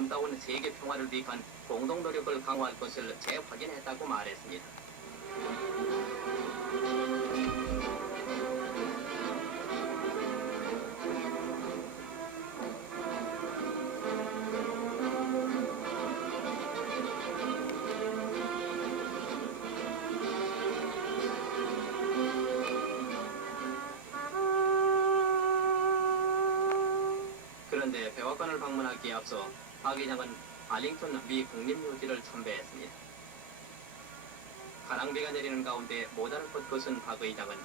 참다운 세계 평화를 위한 공동 노력을 강화할 것을 재확인했다고 말했습니다. 그런데 백악관을 방문하기에 앞서 박 의장은 알링턴 미 국립묘지를 참배했습니다. 가랑비가 내리는 가운데 모자를 뻗고선 박 의장은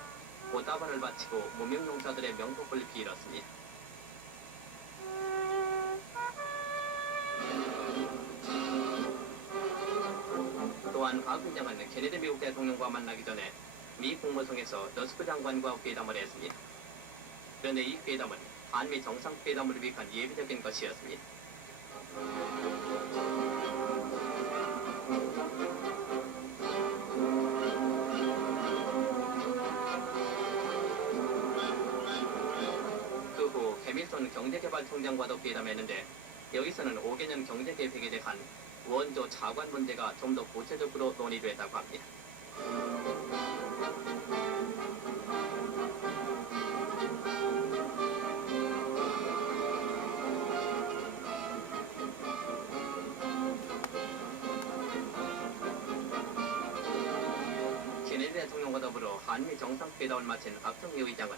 꽃다발을 바치고 무명용사들의 명복을 빌었습니다. 또한 박 의장은 케네디 미국 대통령과 만나기 전에 미 국무성에서 러스크 장관과 회담을 했습니다. 그런데 이 회담은 한미 정상회담을 위한 예비적인 것이었습니다. 그 후 해밀턴 경제개발총장과도 회담했는데 여기서는 5개년 경제계획에 대한 원조 차관 문제가 좀 더 구체적으로 논의됐다고 합니다. 케네디 대통령과 더불어 한미 정상회담을 마친 박정희 의장은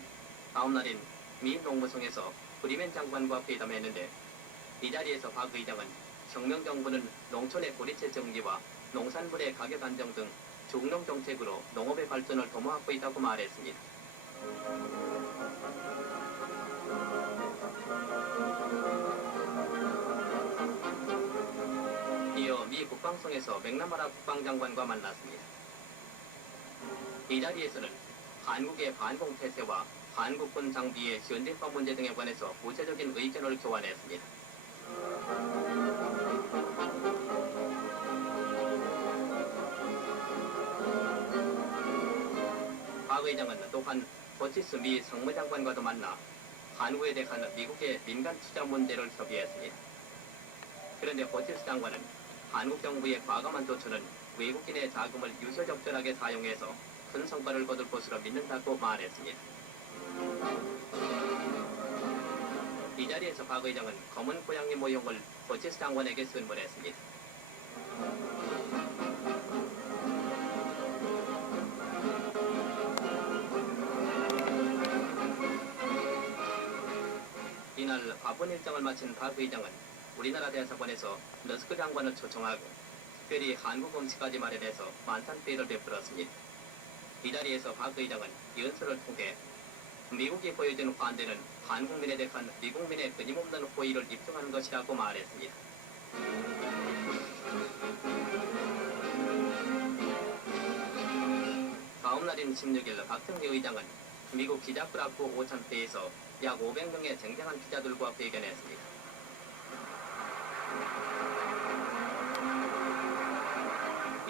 다음 날인 미 농무성에서 프리맨 장관과 회담했는데 이 자리에서 박 의장은 혁명정부는 농촌의 고리채 정리와 농산물의 가격 안정 등 중농 정책으로 농업의 발전을 도모하고 있다고 말했습니다. 이어 미 국방성에서 맥나마라 국방장관과 만났습니다. 이 자리에서는 한국의 반공태세와 한국군 장비의 현대화 문제 등에 관해서 구체적인 의견을 교환했습니다. 박 의장은 또한 버티스 미 상무장관과도 만나 한국에 대한 미국의 민간 투자 문제를 협의했습니다. 그런데 버티스 장관은 한국 정부의 과감한 조처는 외국인의 자금을 유효적절하게 사용해서 큰 성과를 거둘 것으로 믿는다고 말했습니다. 이 자리에서 박 의장은 검은 고양이 모형을 버티스 장관에게 선물했습니다. 이날 바쁜 일정을 마친 박 의장은 우리나라 대사관에서 러스크 장관을 초청하고 특별히 한국 음식까지 마련해서 만찬회를 베풀었습니다. 이 자리에서 박 의장은 연설을 통해 미국이 보여준 환대는 한국민에 대한 미국민의 끊임없는 호의를 입증하는 것이라고 말했습니다. 다음 날인 16일 박정희 의장은 미국 기자클라프 오찬회에서 약 500명의 쟁쟁한 기자들과 회견했습니다.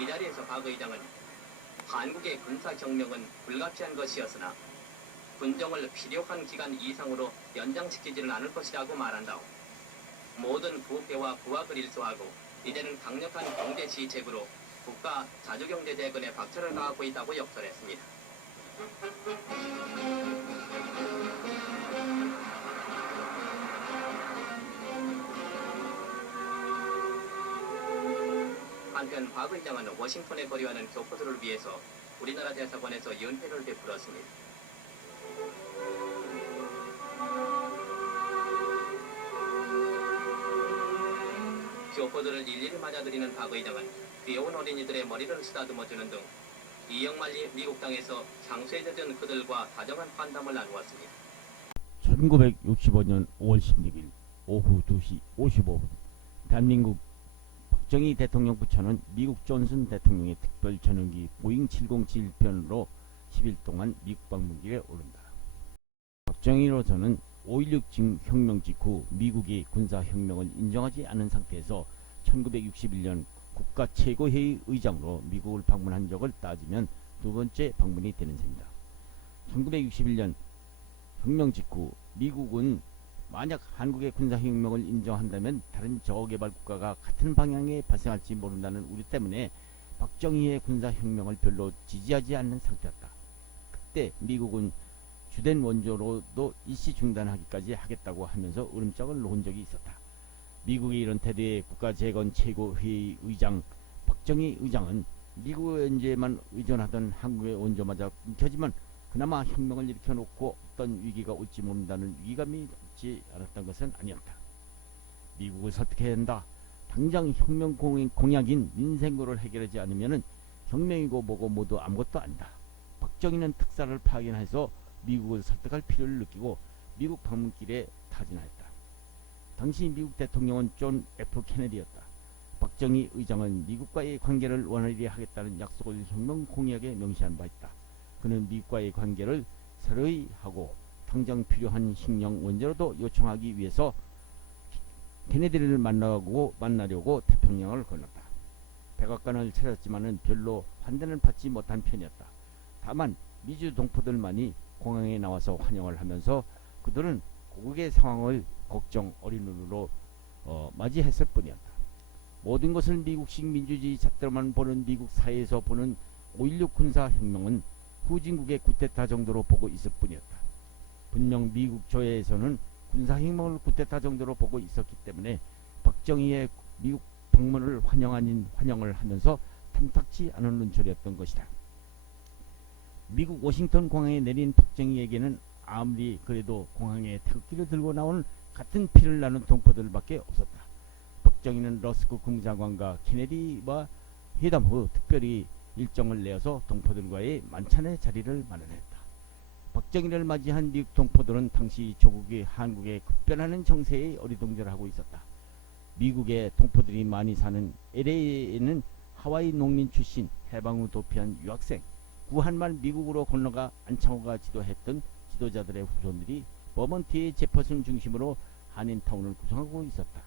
이 자리에서 박 의장은 한국의 군사혁명은 불가피한 것이었으나 군정을 필요한 기간 이상으로 연장시키지는 않을 것이라고 말한다오. 모든 부패와 부학을 일소하고 이제는 강력한 경제시책으로 국가 자주경제 재건에 박차를 가하고 있다고 역설했습니다. 한편 박 의장은 워싱턴에 거류하는 교포들을 위해서 우리나라 대사관에서 연회를 베풀었습니다. 교포들을 일일이 맞아들이는 박 의장은 귀여운 어린이들의 머리를 쓰다듬어주는 등 이영만리 미국 땅에서 향수에 젖은 그들과 다정한 환담을 나누었습니다. 1965년 5월 16일 오후 2시 55분 대한민국 박정희 대통령 부처는 미국 존슨 대통령의 특별 전용기 보잉 707편으로 10일 동안 미국 방문길에 오른다. 박정희로서는 5.16 혁명 직후 미국이 군사혁명을 인정하지 않은 상태에서 1961년 국가 최고회의 의장으로 미국을 방문한 적을 따지면 두 번째 방문이 되는 셈입니다. 1961년 혁명 직후 미국은 만약 한국의 군사혁명을 인정한다면 다른 저개발 국가가 같은 방향에 발생할지 모른다는 우려 때문에 박정희의 군사혁명을 별로 지지하지 않는 상태였다. 그때 미국은 주된 원조로도 일시 중단하기까지 하겠다고 하면서 으름장을 놓은 적이 있었다. 미국의 이런 태도에 국가재건 최고회의 의장 박정희 의장은 미국의 원조에만 의존하던 한국의 원조마저 끊겨지만 그나마 혁명을 일으켜놓고 어떤 위기가 올지 모른다는 위기감이 없지 않았던 것은 아니었다. 미국을 설득해야 한다. 당장 혁명 공약인 민생고를 해결하지 않으면 혁명이고 뭐고 모두 아무것도 아니다. 박정희는 특사를 파견해서 미국을 설득할 필요를 느끼고 미국 방문길에 타진하였다. 당시 미국 대통령은 존 F 케네디였다. 박정희 의장은 미국과의 관계를 원활히 하겠다는 약속을 혁명 공약에 명시한 바 있다. 그는 미국과의 관계를 새로이 하고 당장 필요한 식량 원자로도 요청하기 위해서 케네디를 만나려고 태평양을 건넜다. 백악관을 찾았지만은 별로 환대는 받지 못한 편이었다. 다만 미주 동포들만이 공항에 나와서 환영을 하면서 그들은 고국의 상황을 걱정 어린 눈으로 맞이했을 뿐이었다. 모든 것을 미국식 민주주의 잣대로만 보는 미국 사회에서 보는 5.16 군사혁명은 후진국의 쿠데타 정도로 보고 있을 뿐이었다. 분명 미국 조회에서는 군사혁명을 쿠데타 정도로 보고 있었기 때문에 박정희의 미국 방문을 환영을 하면서 탐탁치 않은 눈초리였던 것이다. 미국 워싱턴 공항에 내린 박정희에게는 아무리 그래도 공항에 태극기를 들고 나온 같은 피를 나눈 동포들밖에 없었다. 박정희는 러스크 국무장관과 케네디와 회담 후 특별히 일정을 내어서 동포들과의 만찬의 자리를 마련했다. 박정희를 맞이한 미국 동포들은 당시 조국이 한국에 급변하는 정세에 어리둥절하고 있었다. 미국의 동포들이 많이 사는 LA에는 하와이 농민 출신 해방 후 도피한 유학생, 구한말 미국으로 건너가 안창호가 지도했던 지도자들의 후손들이 버먼트의 제퍼슨 중심으로 한인타운을 구성하고 있었다.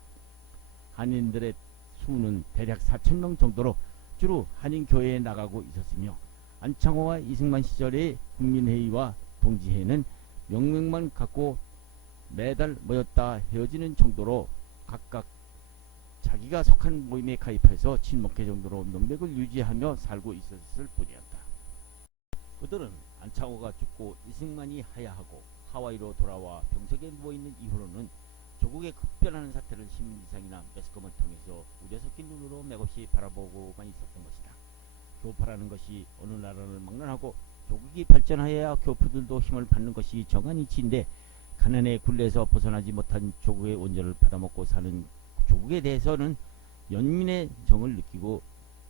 한인들의 수는 대략 4,000명 정도로 주로 한인교회에 나가고 있었으며 안창호와 이승만 시절의 국민회의와 동지회는 명명만 갖고 매달 모였다 헤어지는 정도로 각각 자기가 속한 모임에 가입해서 친목회 정도로 명맥을 유지하며 살고 있었을 뿐이었다. 그들은 안창호가 죽고 이승만이 하야하고 하와이로 돌아와 병석에 누워있는 이후로는 조국의 급변하는 사태를 신문지상이나 매스컴을 통해서 우려 섞인 눈으로 맥없이 바라보고만 있었던 것이다. 교파라는 것이 어느 나라를 막론하고 조국이 발전하여야 교포들도 힘을 받는 것이 정한 이치인데 가난의 굴레에서 벗어나지 못한 조국의 원조를 받아먹고 사는 조국에 대해서는 연민의 정을 느끼고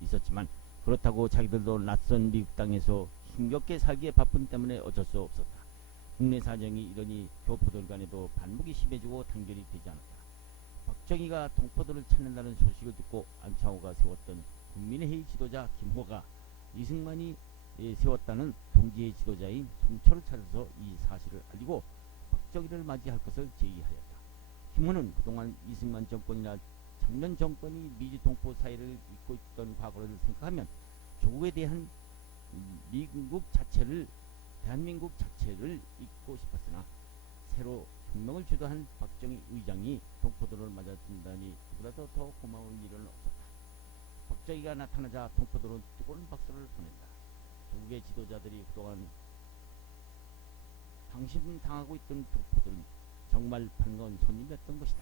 있었지만 그렇다고 자기들도 낯선 미국 땅에서 힘겹게 살기에 바쁜 때문에 어쩔 수 없었다. 국내 사정이 이러니 교포들 간에도 반목이 심해지고 단결이 되지 않았다. 박정희가 동포들을 찾는다는 소식을 듣고 안창호가 세웠던 국민회의 지도자 김호가 이승만이 세웠다는 동지의 지도자인 송철을 찾아서 이 사실을 알리고 박정희를 맞이할 것을 제의하였다. 김호는 그동안 이승만 정권이나 장면 정권이 미주 동포 사이를 잇고 있던 과거를 생각하면 조국에 대한 대한민국 자체를 잊고 싶었으나 새로 혁명을 주도한 박정희 의장이 동포들을 맞아준다니 그보다도 더 고마운 일은 없었다. 박정희가 나타나자 동포들은 뜨거운 박수를 보낸다. 조국의 지도자들이 그동안 방심당하고 있던 동포들은 정말 반가운 손님이었던 것이다.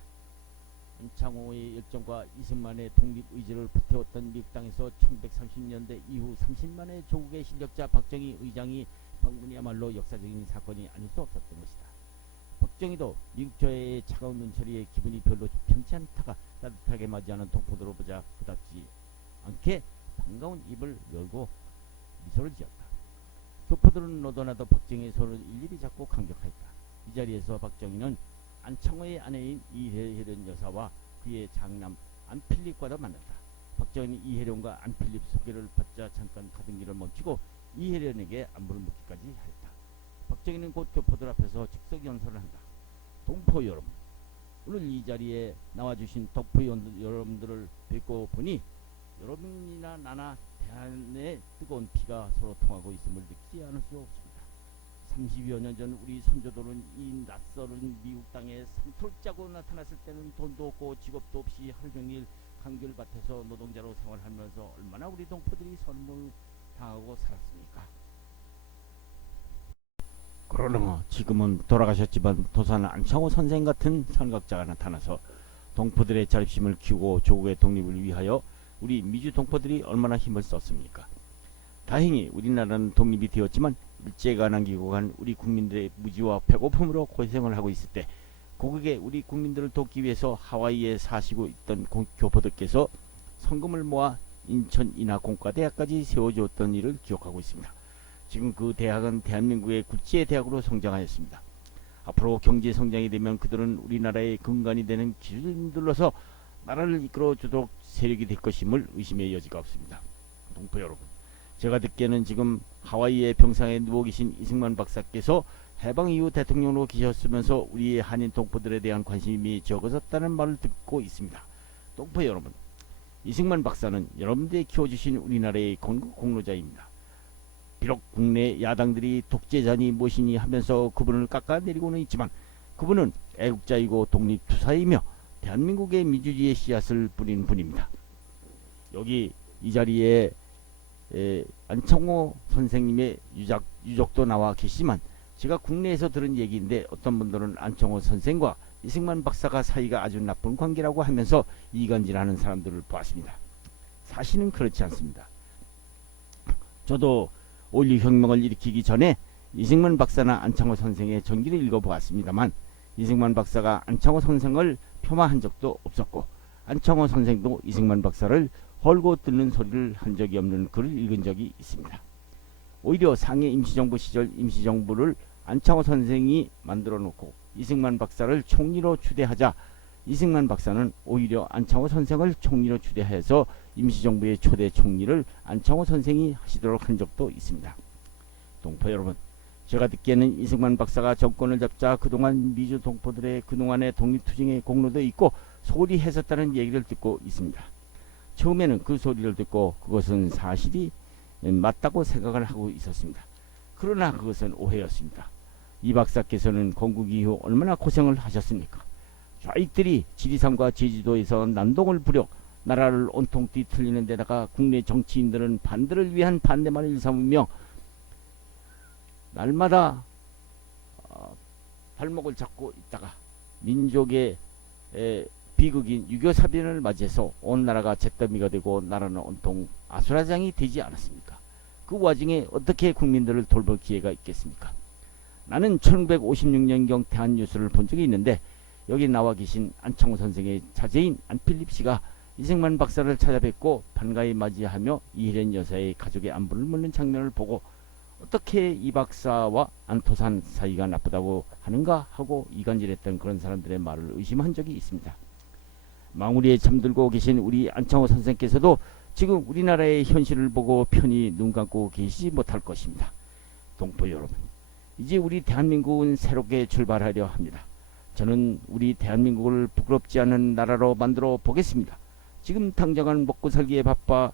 안창호의 열정과 이승만의 독립의지를 불태웠던 미국 땅에서 1930년대 이후 30만의 조국의 실력자 박정희 의장이 방문이야말로 역사적인 사건이 아닐 수 없었던 것이다. 박정희도 미국 저의 차가운 눈초리에 기분이 별로 편치 않다가 따뜻하게 맞이하는 동포들을 보자 그답지 않게 반가운 입을 열고 미소를 지었다. 교포들은 너도나도 박정희의 손을 일일이 잡고 감격하였다. 이 자리에서 박정희는 안창호의 아내인 이혜련 여사와 그의 장남 안필립과도 만났다. 박정희는 이혜련과 안필립 소개를 받자 잠깐 가던 길을 멈추고 이혜련에게 안부를 묻기까지 하였다. 박정희는 곧 교포들 앞에서 즉석 연설을 한다. 동포 여러분, 오늘 이 자리에 나와주신 동포 여러분들을 뵙고 보니 여러분이나 나나 대한의 뜨거운 피가 서로 통하고 있음을 느끼지 않을 수 없습니다. 30여 년 전 우리 선조들은 이 낯설은 미국 땅에 산토를 짜고 나타났을 때는 돈도 없고 직업도 없이 하루 종일 강귤밭에서 노동자로 생활하면서 얼마나 우리 동포들이 선물 당하고 살았습니까? 그러나 지금은 돌아가셨지만 도산 안창호 선생 같은 선각자가 나타나서 동포들의 자립심을 키우고 조국의 독립을 위하여 우리 미주 동포들이 얼마나 힘을 썼습니까? 다행히 우리나라는 독립이 되었지만 일제가 남기고 간 우리 국민들의 무지와 배고픔으로 고생을 하고 있을 때 고국의 우리 국민들을 돕기 위해서 하와이에 사시고 있던 교포들께서 성금을 모아 인천 인하공과대학까지 세워주었던 일을 기억하고 있습니다. 지금 그 대학은 대한민국의 굴지의 대학으로 성장하였습니다. 앞으로 경제 성장이 되면 그들은 우리나라의 근간이 되는 기준을 눌러서 나라를 이끌어 주도록 세력이 될 것임을 의심의 여지가 없습니다. 동포 여러분, 제가 듣기에는 지금 하와이의 병상에 누워 계신 이승만 박사께서 해방 이후 대통령으로 계셨으면서 우리의 한인 동포들에 대한 관심이 적어졌다는 말을 듣고 있습니다. 동포 여러분, 이승만 박사는 여러분들이 키워주신 우리나라의 공로자입니다. 비록 국내 야당들이 독재자니 무엇이니 하면서 그분을 깎아내리고는 있지만 그분은 애국자이고 독립투사이며 대한민국의 민주주의의 씨앗을 뿌리는 분입니다. 여기 이 자리에 안창호 선생님의 유족도 나와 계시지만 제가 국내에서 들은 얘기인데 어떤 분들은 안창호 선생과 이승만 박사가 사이가 아주 나쁜 관계라고 하면서 이간질하는 사람들을 보았습니다. 사실은 그렇지 않습니다. 저도 5.16 혁명을 일으키기 전에 이승만 박사나 안창호 선생의 전기를 읽어보았습니다만 이승만 박사가 안창호 선생을 폄하한 적도 없었고 안창호 선생도 이승만 박사를 헐고 뜯는 소리를 한 적이 없는 글을 읽은 적이 있습니다. 오히려 상해 임시정부 시절 임시정부를 안창호 선생이 만들어 놓고 이승만 박사를 총리로 추대하자 이승만 박사는 오히려 안창호 선생을 총리로 추대해서 임시정부의 초대 총리를 안창호 선생이 하시도록 한 적도 있습니다. 동포 여러분, 제가 듣기에는 이승만 박사가 정권을 잡자 그동안 미주 동포들의 그동안의 독립투쟁의 공로도 있고 소홀히 했었다는 얘기를 듣고 있습니다. 처음에는 그 소리를 듣고 그것은 사실이 맞다고 생각을 하고 있었습니다. 그러나 그것은 오해였습니다. 이 박사께서는 건국 이후 얼마나 고생을 하셨습니까? 좌익들이 지리산과 제주도에서 난동을 부려 나라를 온통 뒤틀리는 데다가 국내 정치인들은 반대를 위한 반대만 일삼으며 날마다 발목을 잡고 있다가 민족의 비극인 6.25 사변을 맞이해서 온 나라가 잿더미가 되고 나라는 온통 아수라장이 되지 않았습니까? 그 와중에 어떻게 국민들을 돌볼 기회가 있겠습니까? 나는 1956년경 대한뉴스를 본 적이 있는데 여기 나와 계신 안창호 선생의 자제인 안필립 씨가 이승만 박사를 찾아뵙고 반가이 맞이하며 이혜련 여사의 가족의 안부를 묻는 장면을 보고 어떻게 이 박사와 안토산 사이가 나쁘다고 하는가 하고 이간질했던 그런 사람들의 말을 의심한 적이 있습니다. 망우리에 잠들고 계신 우리 안창호 선생께서도 지금 우리나라의 현실을 보고 편히 눈 감고 계시지 못할 것입니다. 동포 여러분, 이제 우리 대한민국은 새롭게 출발하려 합니다. 저는 우리 대한민국을 부끄럽지 않은 나라로 만들어 보겠습니다. 지금 당장은 먹고 살기에 바빠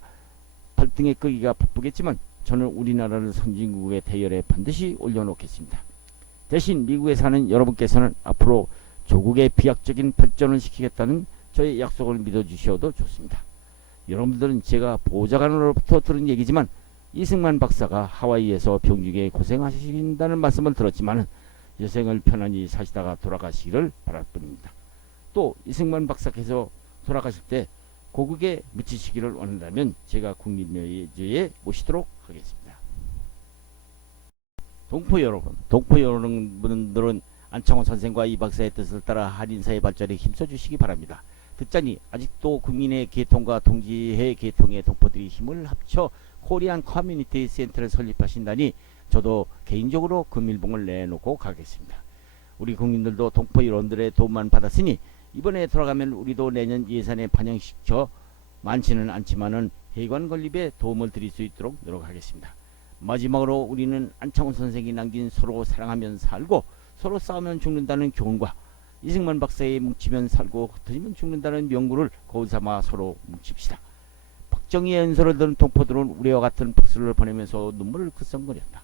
발등에 끄기가 바쁘겠지만 저는 우리나라를 선진국의 대열에 반드시 올려놓겠습니다. 대신 미국에 사는 여러분께서는 앞으로 조국의 비약적인 발전을 시키겠다는 저의 약속을 믿어주셔도 좋습니다. 여러분들은 제가 보좌관으로부터 들은 얘기지만 이승만 박사가 하와이에서 병중에 고생하신다는 말씀을 들었지만 여생을 편안히 사시다가 돌아가시기를 바랄 뿐입니다. 또 이승만 박사께서 돌아가실 때 고국에 묻히시기를 원한다면 제가 국립묘지에 모시도록 하겠습니다. 동포 여러분들은 안창호 선생과 이 박사의 뜻을 따라 한인사회 발전에 힘써주시기 바랍니다. 듣자니 아직도 국민의 계통과 동지의 계통의 동포들이 힘을 합쳐 코리안 커뮤니티 센터를 설립하신다니 저도 개인적으로 금일봉을 내놓고 가겠습니다. 우리 국민들도 동포 여러분들의 도움만 받았으니 이번에 돌아가면 우리도 내년 예산에 반영시켜 많지는 않지만은 해관 건립에 도움을 드릴 수 있도록 노력하겠습니다. 마지막으로 우리는 안창호 선생이 남긴 서로 사랑하면 살고 서로 싸우면 죽는다는 교훈과 이승만 박사의 뭉치면 살고 흩어지면 죽는다는 명구를 거울 삼아 서로 뭉칩시다. 박정희의 연설을 들은 동포들은 우리와 같은 박수를 보내면서 눈물을 글썽거렸다.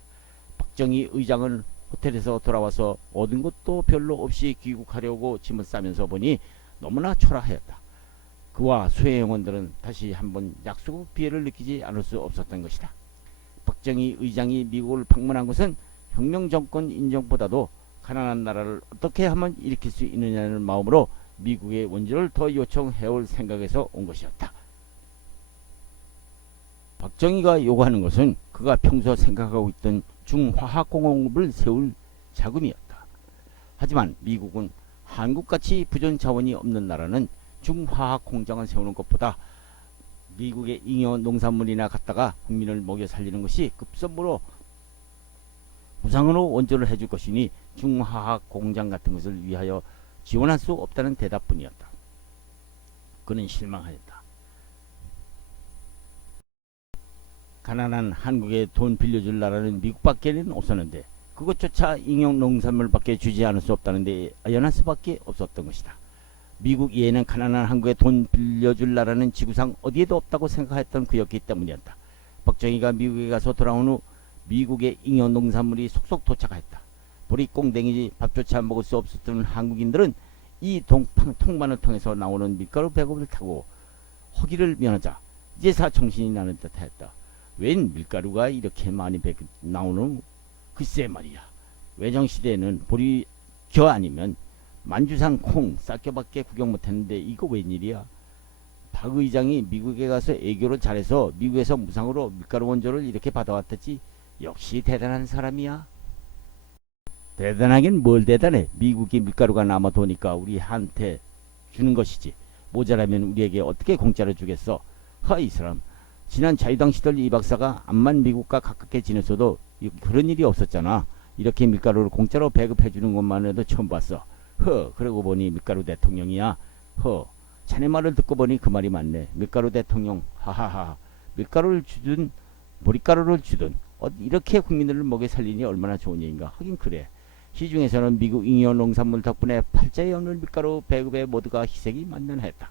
박정희 의장은 호텔에서 돌아와서 얻은 것도 별로 없이 귀국하려고 짐을 싸면서 보니 너무나 초라하였다. 그와 수혜 영혼들은 다시 한번 약속 비애를 느끼지 않을 수 없었던 것이다. 박정희 의장이 미국을 방문한 것은 혁명 정권 인정보다도 가난한 나라를 어떻게 하면 일으킬 수 있느냐는 마음으로 미국의 원조를 더 요청해올 생각에서 온 것이었다. 박정희가 요구하는 것은 그가 평소 생각하고 있던 중화학공업을 세울 자금이었다. 하지만 미국은 한국같이 부전 자원이 없는 나라는 중화학 공장을 세우는 것보다 미국의 잉여 농산물이나 갖다가 국민을 먹여 살리는 것이 급선무로 무상으로 원조를 해줄 것이니 중화학 공장 같은 것을 위하여 지원할 수 없다는 대답뿐이었다. 그는 실망하였다. 가난한 한국에 돈 빌려줄 나라는 미국밖에는 없었는데 그것조차 잉여 농산물밖에 주지 않을 수 없다는 데 아연할 수밖에 없었던 것이다. 미국 이외에는 가난한 한국에 돈 빌려줄 나라는 지구상 어디에도 없다고 생각했던 그였기 때문이었다. 박정희가 미국에 가서 돌아온 후 미국의 잉여 농산물이 속속 도착했다. 보리꽁댕이 밥조차 먹을 수 없었던 한국인들은 이 통반을 통해서 나오는 밀가루 배급을 타고 허기를 면하자 이제사 정신이 나는 듯하였다. 웬 밀가루가 이렇게 많이 나오는? 글쎄 말이야. 외정시대에는 보리겨 아니면 만주산 콩 쌀겨밖에 구경 못했는데 이거 웬일이야? 박 의장이 미국에 가서 애교를 잘해서 미국에서 무상으로 밀가루 원조를 이렇게 받아왔댔지. 역시 대단한 사람이야. 대단하긴 뭘 대단해. 미국이 밀가루가 남아 도니까 우리한테 주는 것이지. 모자라면 우리에게 어떻게 공짜로 주겠어. 이 사람. 지난 자유당 시절 이 박사가 암만 미국과 가깝게 지냈어도 그런 일이 없었잖아. 이렇게 밀가루를 공짜로 배급해 주는 것만 해도 처음 봤어. 그러고 보니 밀가루 대통령이야. 자네 말을 듣고 보니 그 말이 맞네. 밀가루 대통령. 하하하. 밀가루를 주든 보리가루를 주든 이렇게 국민들을 먹여 살리니 얼마나 좋은 얘기인가. 하긴 그래. 시중에서는 미국 잉여 농산물 덕분에 팔자에 없는 밀가루 배급에 모두가 희생이 만연했다.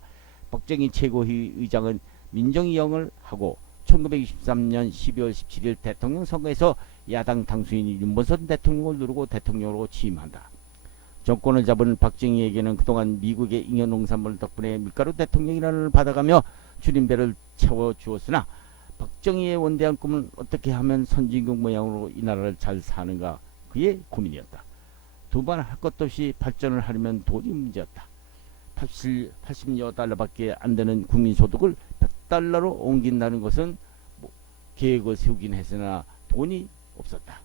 박정희 최고위 의장은 민정이영을 하고 1963년 12월 17일 대통령 선거에서 야당 당수인 윤본선 대통령을 누르고 대통령으로 취임한다. 정권을 잡은 박정희에게는 그동안 미국의 잉여 농산물 덕분에 밀가루 대통령이라는 받아가며 줄임배를 채워주었으나 박정희의 원대한 꿈은 어떻게 하면 선진국 모양으로 이 나라를 잘 사는가 그의 고민이었다. 두 번 할 것도 없이 발전을 하려면 돈이 문제였다. 80여 달러밖에 안 되는 국민소득을 100달러로 옮긴다는 것은 계획을 세우긴 했으나 돈이 없었다.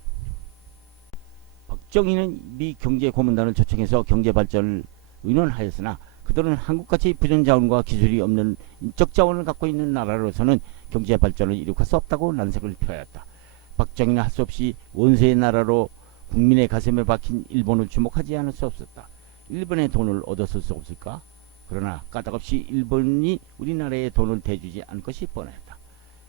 박정희는 미 경제고문단을 초청해서 경제발전을 의논하였으나 그들은 한국같이 부전자원과 기술이 없는 인적 자원을 갖고 있는 나라로서는 경제발전을 이룩할 수 없다고 난색을 표하였다. 박정희는 할 수 없이 원수의 나라로 국민의 가슴에 박힌 일본을 주목하지 않을 수 없었다. 일본의 돈을 얻었을 수 없을까? 그러나 까닭없이 일본이 우리나라에 돈을 대주지 않을 것이 뻔했다.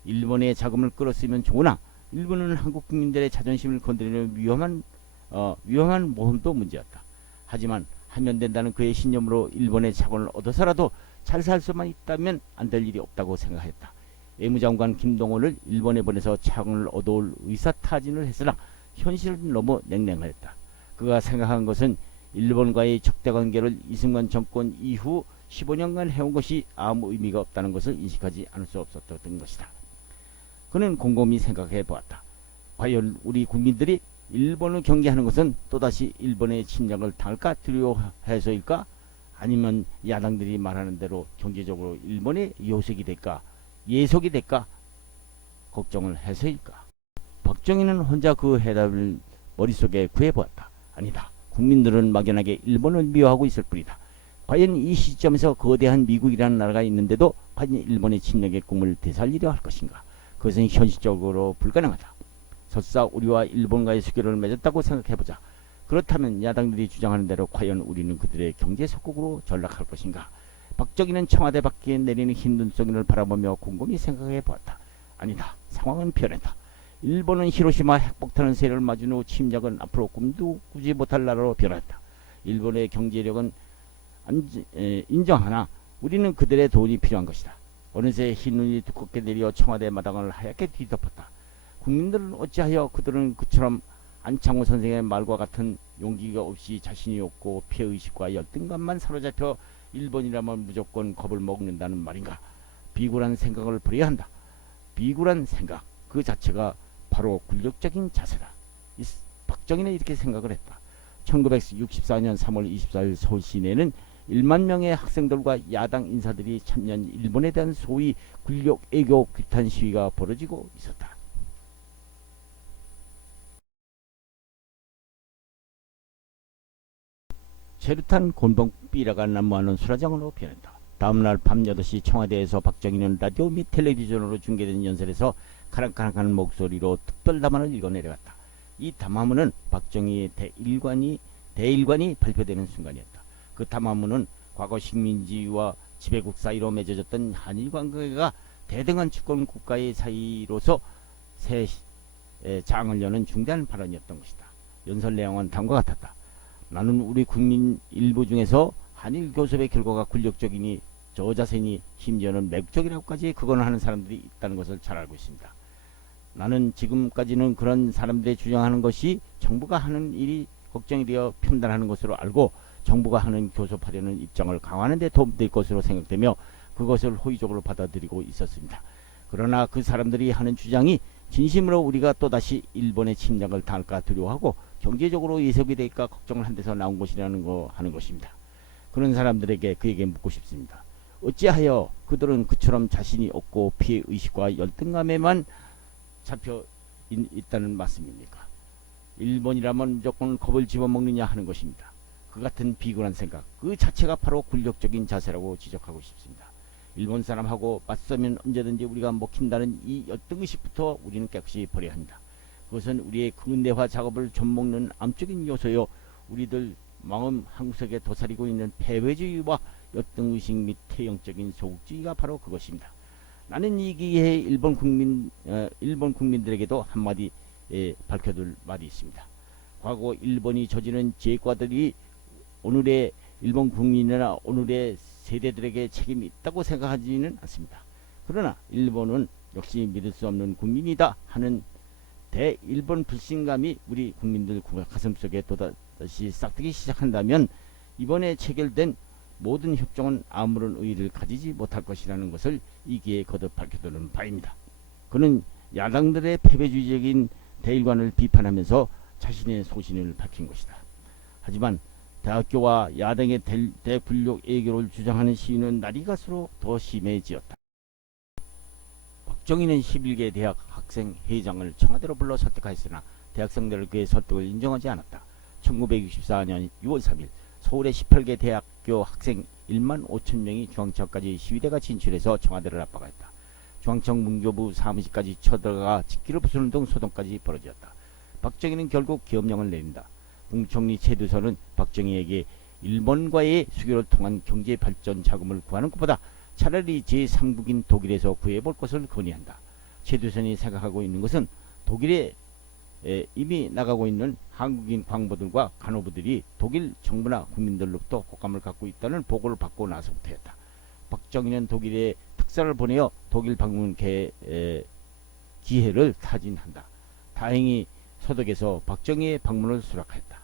일본의 자금을 끌었으면 좋으나 일본은 한국 국민들의 자존심을 건드리는 위험한 모험도 문제였다. 하지만 하면 된다는 그의 신념으로 일본의 자본을 얻어서라도 잘 살 수만 있다면 안 될 일이 없다고 생각했다. 외무장관 김동원을 일본에 보내서 자금을 얻어올 의사타진을 했으나 현실은 너무 냉랭하였다. 그가 생각한 것은 일본과의 적대관계를 이승만 정권 이후 15년간 해온 것이 아무 의미가 없다는 것을 인식하지 않을 수 없었던 것이다. 그는 곰곰이 생각해 보았다. 과연 우리 국민들이 일본을 경계하는 것은 또다시 일본의 침략을 당할까 두려워해서일까? 아니면 야당들이 말하는 대로 경제적으로 일본의 요색이 될까? 예속이 될까? 걱정을 해서일까? 박정희는 혼자 그 해답을 머릿속에 구해보았다. 아니다. 국민들은 막연하게 일본을 미워하고 있을 뿐이다. 과연 이 시점에서 거대한 미국이라는 나라가 있는데도 과연 일본의 침략의 꿈을 되살리려 할 것인가? 그것은 현실적으로 불가능하다. 설사 우리와 일본과의 수교를 맺었다고 생각해보자. 그렇다면 야당들이 주장하는 대로 과연 우리는 그들의 경제 속국으로 전락할 것인가? 박정희는 청와대 밖에 내리는 흰 눈송이를 바라보며 곰곰이 생각해보았다. 아니다. 상황은 변했다. 일본은 히로시마 핵폭탄을 세례를 맞은 후 침략은 앞으로 꿈도 꾸지 못할 나라로 변했다. 일본의 경제력은 인정하나 우리는 그들의 돈이 필요한 것이다. 어느새 흰눈이 두껍게 내려 청와대 마당을 하얗게 뒤덮었다. 국민들은 어찌하여 그들은 그처럼 안창호 선생의 말과 같은 용기가 없이 자신이 없고 피해의식과 열등감만 사로잡혀 일본이라면 무조건 겁을 먹는다는 말인가. 비굴한 생각을 버려야 한다. 비굴한 생각 그 자체가 바로 굴욕적인 자세다. 박정희는 이렇게 생각을 했다. 1964년 3월 24일 서울 시내는 1만 명의 학생들과 야당 인사들이 참여한 일본에 대한 소위 굴욕 애교 규탄 시위가 벌어지고 있었다. 체류탄 곤봉삐라가 난무하는 수라장으로 변했다. 다음날 밤 8시 청와대에서 박정희는 라디오 및 텔레비전으로 중계된 연설에서 카랑카랑한 목소리로 특별 담화를 읽어 내려갔다. 이 담화문은 박정희의 대일관이 발표되는 순간이었다. 그 담화문은 과거 식민지와 지배국 사이로 맺어졌던 한일 관계가 대등한 주권 국가의 사이로서 새 장을 여는 중대한 발언이었던 것이다. 연설 내용은 다음과 같았다. 나는 우리 국민 일부 중에서 한일 교섭의 결과가 굴욕적이니 저자세니 심지어는 매국적이라고까지 극언하는 사람들이 있다는 것을 잘 알고 있습니다. 나는 지금까지는 그런 사람들이 주장하는 것이 정부가 하는 일이 걱정이 되어 판단하는 것으로 알고 정부가 하는 교섭하려는 입장을 강화하는 데 도움될 것으로 생각되며 그것을 호의적으로 받아들이고 있었습니다. 그러나 그 사람들이 하는 주장이 진심으로 우리가 또다시 일본의 침략을 당할까 두려워하고 경제적으로 예속이 될까 걱정을 한 데서 나온 것이라는 거 하는 것입니다. 그런 사람들에게 그에게 묻고 싶습니다. 어찌하여 그들은 그처럼 자신이 없고 피해의식과 열등감에만 잡혀 있다는 말씀입니까? 일본이라면 무조건 겁을 집어먹느냐 하는 것입니다. 그 같은 비굴한 생각 그 자체가 바로 굴욕적인 자세라고 지적하고 싶습니다. 일본 사람하고 맞서면 언제든지 우리가 먹힌다는 이 열등의식부터 우리는 깨끗이 버려야 합니다. 그것은 우리의 근대화 작업을 좀먹는 암적인 요소요. 우리들 마음 한구석에 도사리고 있는 패배주의와 열등의식 및 태형적인 소극주의가 바로 그것입니다. 나는 이 기회에 일본 국민들에게도 한마디 밝혀둘 말이 있습니다. 과거 일본이 저지른 죄과들이 오늘의 일본 국민이나 오늘의 세대들에게 책임이 있다고 생각하지는 않습니다. 그러나 일본은 역시 믿을 수 없는 국민이다 하는 대일본 불신감이 우리 국민들 가슴속에 또다시 싹트기 시작한다면 이번에 체결된 모든 협정은 아무런 의의를 가지지 못할 것이라는 것을 이 기회에 거듭 밝혀두는 바입니다. 그는 야당들의 패배주의적인 대일관을 비판하면서 자신의 소신을 밝힌 것이다. 하지만 대학교와 야당의 대굴욕 애교를 주장하는 시위는 날이 갈수록 더 심해지었다. 박정희는 11개 대학 학생 회장을 청와대로 불러 설득하였으나 대학생들은 그의 설득을 인정하지 않았다. 1964년 6월 3일 서울의 18개 대학교 학생 1만 5천 명이 중앙청까지 시위대가 진출해서 청와대를 압박하였다. 중앙청 문교부 사무실까지 쳐들어가 집기를 부수는 등 소동까지 벌어졌다. 박정희는 결국 계엄령을 내린다. 국무총리 최두선은 박정희에게 일본과의 수교를 통한 경제발전 자금을 구하는 것보다 차라리 제3국인 독일에서 구해볼 것을 건의한다. 최두선이 생각하고 있는 것은 독일에 이미 나가고 있는 한국인 광부들과 간호부들이 독일 정부나 국민들로부터 호감을 갖고 있다는 보고를 받고 나서부터였다. 박정희는 독일에 특사를 보내어 독일 방문 기회를 타진한다. 다행히 서독에서 박정희의 방문을 수락하였다.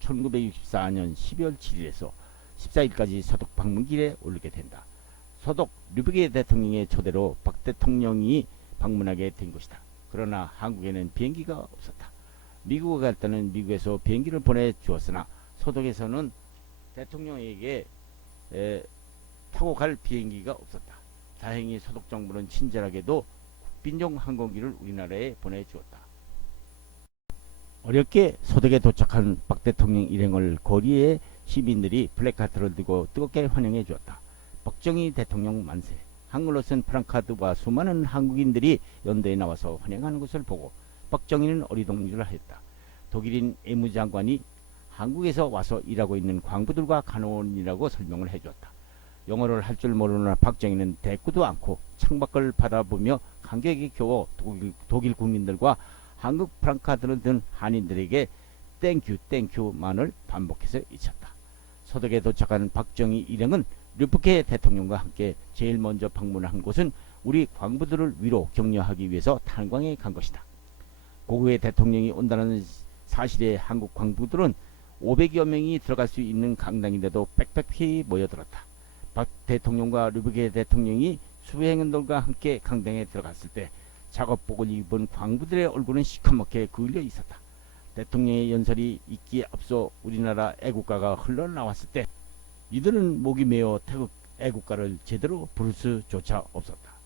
1964년 12월 7일에서 14일까지 서독 방문길에 오르게 된다. 서독 류비게 대통령의 초대로 박 대통령이 방문하게 된 것이다. 그러나 한국에는 비행기가 없었다. 미국에 갈 때는 미국에서 비행기를 보내주었으나 서독에서는 대통령에게 타고 갈 비행기가 없었다. 다행히 서독 정부는 친절하게도 국빈용 항공기를 우리나라에 보내주었다. 어렵게 서독에 도착한 박 대통령 일행을 거리에 시민들이 플래카드를 들고 뜨겁게 환영해 주었다. 박정희 대통령 만세. 한글로 쓴 프랑카드와 수많은 한국인들이 연대에 나와서 환영하는 것을 보고 박정희는 어리동질을 하였다. 독일인 외무장관이 한국에서 와서 일하고 있는 광부들과 간호원이라고 설명을 해주었다. 영어를 할 줄 모르는 박정희는 대꾸도 않고 창밖을 바라보며 감격에 겨워 독일 국민들과 한국 프랑카드를 든 한인들에게 땡큐 땡큐만을 반복해서 잊혔다. 서독에 도착한 박정희 일행은 류프케 대통령과 함께 제일 먼저 방문한 곳은 우리 광부들을 위로 격려하기 위해서 탄광에 간 것이다. 고국의 대통령이 온다는 사실의 한국 광부들은 500여 명이 들어갈 수 있는 강당인데도 빽빽히 모여들었다. 박 대통령과 르브게 대통령이 수행원들과 함께 강당에 들어갔을 때 작업복을 입은 광부들의 얼굴은 시커멓게 그을려 있었다. 대통령의 연설이 있기에 앞서 우리나라 애국가가 흘러나왔을 때 이들은 목이 메어 태국 애국가를 제대로 부를 수조차 없었다.